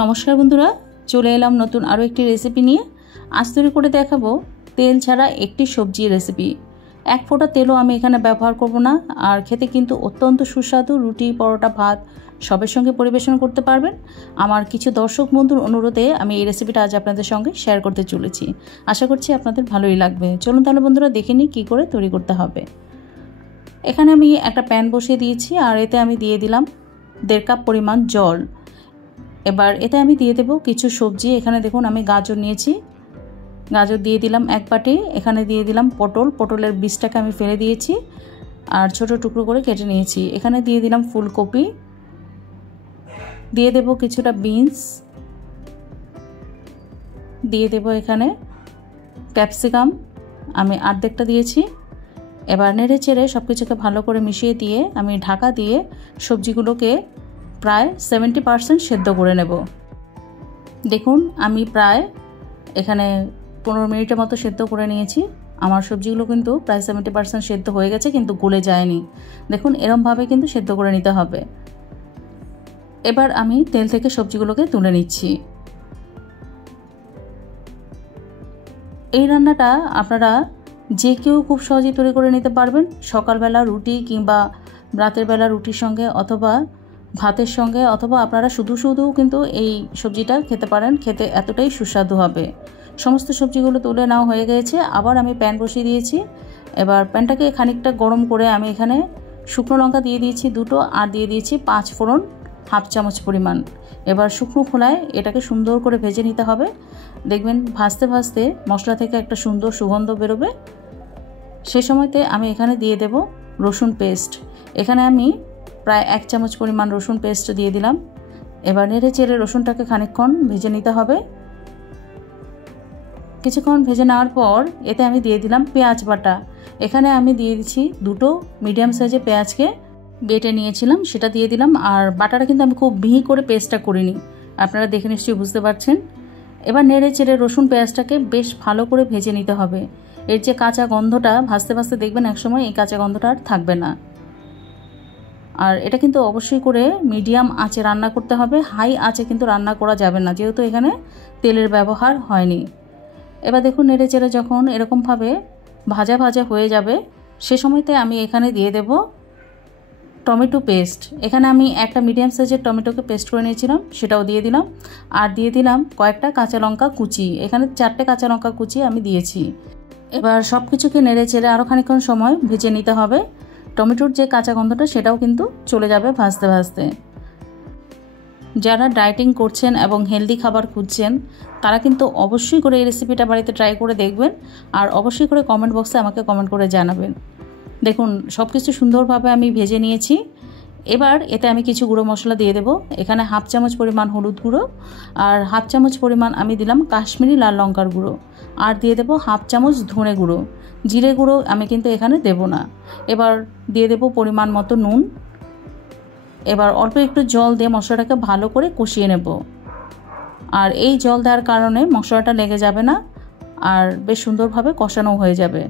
নমস্কার বন্ধুরা, চলে এলাম নতুন আরও একটি রেসিপি নিয়ে। আজ তৈরি করে দেখাবো তেল ছাড়া একটি সবজি রেসিপি। এক ফোঁটা তেলও আমি এখানে ব্যবহার করব না, আর খেতে কিন্তু অত্যন্ত সুস্বাদু। রুটি, পরোটা, ভাত সবের সঙ্গে পরিবেশন করতে পারবেন। আমার কিছু দর্শক বন্ধুর অনুরোধে আমি এই রেসিপিটা আজ আপনাদের সঙ্গে শেয়ার করতে চলেছি। আশা করছি আপনাদের ভালোই লাগবে। চলুন তাহলে বন্ধুরা দেখে নিই কী করে তৈরি করতে হবে। এখানে আমি একটা প্যান বসিয়ে দিয়েছি, আর এতে আমি দিয়ে দিলাম 1.5 কাপ পরিমাণ জল। এবার এতে আমি দিয়ে দেব কিছু সবজি। এখানে দেখুন আমি গাজর নিয়েছি, গাজর দিয়ে দিলাম 1 বাটি। এখানে দিয়ে দিলাম পটলের বীজটাকে আমি ফেলে দিয়েছি আর ছোট টুকরো করে কেটে নিয়েছি। এখানে দিয়ে দিলাম ফুলকপি, দিয়ে দেব কিছুটা বিনস, দিয়ে দেব এখানে ক্যাপসিকাম, আমি অর্ধেকটা দিয়েছি। এবার নেড়ে চেড়ে সব কিছুকে ভালো করে মিশিয়ে দিয়ে আমি ঢাকা দিয়ে সবজিগুলোকে প্রায় 70% সেদ্ধ করে নেব। দেখুন আমি প্রায় এখানে 15 মিনিটের মতো সেদ্ধ করে নিয়েছি। আমার সবজিগুলো কিন্তু প্রায় 70% সেদ্ধ হয়ে গেছে, কিন্তু গলে যায়নি। দেখুন এরমভাবে কিন্তু সেদ্ধ করে নিতে হবে। এবার আমি তেল থেকে সবজিগুলোকে তুলে নিচ্ছি। এই রান্নাটা আপনারা যে কেউ খুব সহজেই তৈরি করে নিতে পারবেন। সকালবেলা রুটি কিংবা রাতের বেলা রুটির সঙ্গে অথবা ভাতের সঙ্গে, অথবা আপনারা শুধু কিন্তু এই সবজিটা খেতে পারেন। খেতে এতটাই সুস্বাদু হবে। সমস্ত সবজিগুলো তুলে নেওয়া হয়ে গেছে। আবার আমি প্যান বসিয়ে দিয়েছি। এবার প্যানটাকে খানিকটা গরম করে আমি এখানে শুকনো লঙ্কা দিয়ে দিয়েছি 2টো, আর দিয়ে দিয়েছি 5 ফোড়ন 1/2 চামচ পরিমাণ। এবার শুকনো খোলায় এটাকে সুন্দর করে ভেজে নিতে হবে। দেখবেন ভাজতে ভাজতে মশলা থেকে একটা সুন্দর সুগন্ধ বেরোবে। সে সময়তে আমি এখানে দিয়ে দেব রসুন পেস্ট। এখানে আমি প্রায় 1 চামচ পরিমাণ রসুন পেস্ট দিয়ে দিলাম। এবার নেড়ে চেড়ে রসুনটাকে খানিকক্ষণ ভেজে নিতে হবে। কিছুক্ষণ ভেজে নেওয়ার পর এতে আমি দিয়ে দিলাম পেঁয়াজ বাটা। এখানে আমি দিয়ে দিচ্ছি 2টো মিডিয়াম সাইজের পেঁয়াজকে বেটে নিয়েছিলাম, সেটা দিয়ে দিলাম। আর বাটাটা কিন্তু আমি খুব মিহি করে পেস্টটা করিনি, আপনারা দেখে নিশ্চয়ই বুঝতে পারছেন। এবার নেড়ে চেড়ে রসুন পেঁয়াজটাকে বেশ ভালো করে ভেজে নিতে হবে। এর যে কাঁচা গন্ধটা, ভাজতে ভাজতে দেখবেন একসময় এই কাঁচা গন্ধটা আর থাকবে না। আর এটা কিন্তু অবশ্যই করে মিডিয়াম আঁচে রান্না করতে হবে। হাই আঁচে কিন্তু রান্না করা যাবে না, যেহেতু এখানে তেলের ব্যবহার হয়নি। এবার দেখুন নেড়ে চেড়ে যখন এরকমভাবে ভাজা ভাজা হয়ে যাবে, সে সময়তে আমি এখানে দিয়ে দেব টমেটো পেস্ট। এখানে আমি একটা মিডিয়াম সাইজের টমেটোকে পেস্ট করে নিয়েছিলাম, সেটাও দিয়ে দিলাম। আর দিয়ে দিলাম কয়েকটা কাঁচা লঙ্কা কুচি। এখানে 4টে কাঁচা লঙ্কা কুচি আমি দিয়েছি। এবার সব কিছুকে নেড়ে চেড়ে আরও খানিকক্ষণ সময় ভেজে নিতে হবে। টমেটোর যে কাঁচা গন্ধটা সেটাও কিন্তু চলে যাবে ভাজতে ভাজতে। যারা ডায়েটিং করছেন এবং হেলদি খাবার খুঁজছেন, তারা কিন্তু অবশ্যই করে এই রেসিপিটা বাড়িতে ট্রাই করে দেখবেন। আর অবশ্যই করে কমেন্ট বক্সে আমাকে কমেন্ট করে জানাবেন। দেখুন সব কিছু সুন্দরভাবে আমি ভেজে নিয়েছি। এবার এতে আমি কিছু গুঁড়ো মশলা দিয়ে দেব। এখানে 1/2 চামচ পরিমাণ হলুদ গুঁড়ো, আর 1/2 চামচ পরিমাণ আমি দিলাম কাশ্মীরি লাল লঙ্কার গুঁড়ো, আর দিয়ে দেব 1/2 চামচ ধনে গুঁড়ো। জিরে গুঁড়ো আমি কিন্তু এখানে দেব না। এবার দিয়ে দেব পরিমাণ মতো নুন। এবার অল্প একটু জল দিয়ে মশলাটাকে ভালো করে কষিয়ে নেব। আর এই জল দেওয়ার কারণে মশলাটা লেগে যাবে না, আর বেশ সুন্দরভাবে কষানো হয়ে যাবে।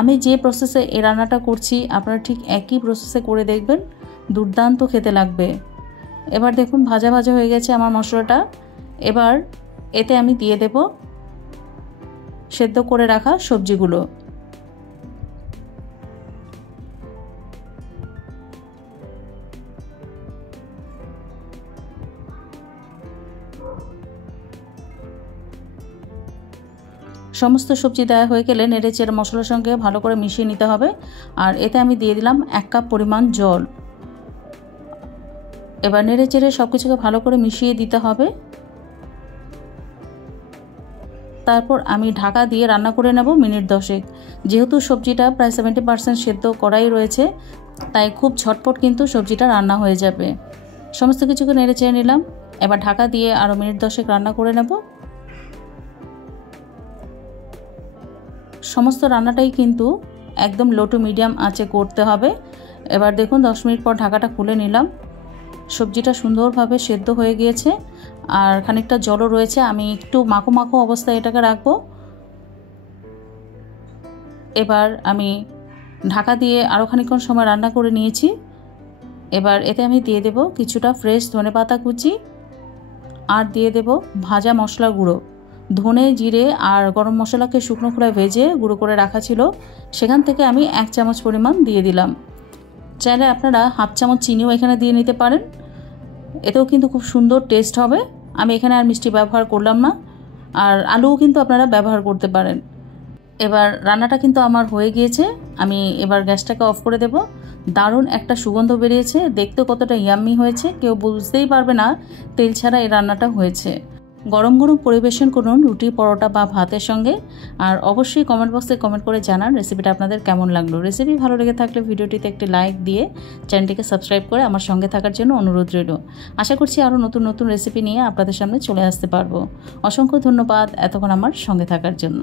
আমি যে প্রসেসে এই রান্নাটা করছি আপনারা ঠিক একই প্রসেসে করে দেখবেন, দুর্দান্ত খেতে লাগবে। এবার দেখুন ভাজা ভাজা হয়ে গেছে আমার মশলাটা। এবার এতে আমি দিয়ে দেব সেদ্ধ করে রাখা সবজিগুলো। সমস্ত সবজি দেওয়া হয়ে গেলে নেড়ে চেড়ে মশলার সঙ্গে ভালো করে মিশিয়ে নিতে হবে। আর এতে আমি দিয়ে দিলাম 1 কাপ পরিমাণ জল। এবার নেড়ে চেড়ে সব কিছুকে ভালো করে মিশিয়ে দিতে হবে। তারপর আমি ঢাকা দিয়ে রান্না করে নেব মিনিট 10। যেহেতু সবজিটা প্রায় 70% সেদ্ধ করাই রয়েছে, তাই খুব ঝটপট কিন্তু সবজিটা রান্না হয়ে যাবে। সমস্ত কিছুকে নেড়ে চেড়ে নিলাম। এবার ঢাকা দিয়ে আরও মিনিট 10 রান্না করে নেব। সমস্ত রান্নাটাই কিন্তু একদম লো টু মিডিয়াম আঁচে করতে হবে। এবার দেখুন 10 মিনিট পর ঢাকাটা খুলে নিলাম। সবজিটা সুন্দরভাবে সেদ্ধ হয়ে গিয়েছে, আর খানিকটা জলও রয়েছে। আমি একটু মাখো মাখো অবস্থায় এটাকে রাখবো। এবার আমি ঢাকা দিয়ে আরও খানিকক্ষণ সময় রান্না করে নিয়েছি। এবার এতে আমি দিয়ে দেব কিছুটা ফ্রেশ ধনেপাতা কুচি আর দিয়ে দেব ভাজা মশলা গুঁড়ো। ধনে, জিরে আর গরম মশলাকে শুকনো করে ভেজে গুঁড়ো করে রাখা ছিল, সেখান থেকে আমি 1 চামচ পরিমাণ দিয়ে দিলাম। চাইলে আপনারা হাফ চামচ চিনিও এখানে দিয়ে নিতে পারেন, এতেও কিন্তু খুব সুন্দর টেস্ট হবে। আমি এখানে আর মিষ্টি ব্যবহার করলাম না, আর আলুও কিন্তু আপনারা ব্যবহার করতে পারেন। এবার রান্নাটা কিন্তু আমার হয়ে গিয়েছে, আমি এবার গ্যাসটাকে অফ করে দেব। দারুণ একটা সুগন্ধ বেরিয়েছে, দেখতে কতটা ইয়াম্মি হয়েছে, কেউ বুঝতেই পারবে না তেল ছাড়া এই রান্নাটা হয়েছে। গরম গরম পরিবেশন করুন রুটি, পরোটা বা ভাতের সঙ্গে। আর অবশ্যই কমেন্ট বক্সে কমেন্ট করে জানান রেসিপিটা আপনাদের কেমন লাগলো। রেসিপি ভালো লেগে থাকলে ভিডিওটিতে একটি লাইক দিয়ে চ্যানেলটিকে সাবস্ক্রাইব করে আমার সঙ্গে থাকার জন্য অনুরোধ রইল। আশা করছি আরও নতুন নতুন রেসিপি নিয়ে আপনাদের সামনে চলে আসতে পারবো। অসংখ্য ধন্যবাদ এতক্ষণ আমার সঙ্গে থাকার জন্য।